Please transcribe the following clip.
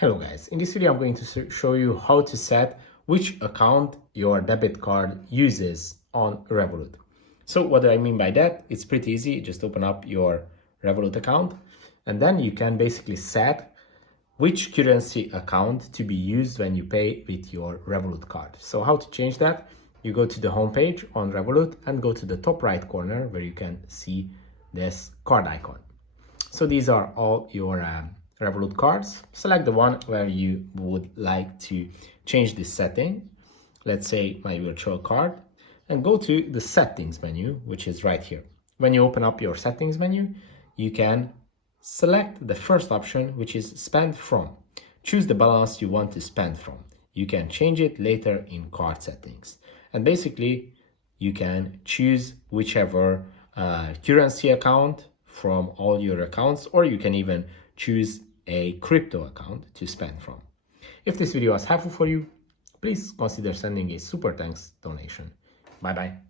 Hello guys, in this video I'm going to show you how to set which account your debit card uses on Revolut. So what do I mean by that? It's pretty easy. Just open up your Revolut account and then you can basically set which currency account to be used when you pay with your Revolut card. So how to change that? You go to the home page on Revolut and go to the top right corner where you can see this card icon. So these are all your Revolut cards. Select the one where you would like to change this setting. Let's say my virtual card, and go to the settings menu, which is right here. When you open up your settings menu, you can select the first option, which is spend from. Choose the balance you want to spend from. You can change it later in card settings. And basically, you can choose whichever currency account from all your accounts, or you can even choose a crypto account to spend from. If this video was helpful for you, please consider sending a super thanks donation. Bye bye.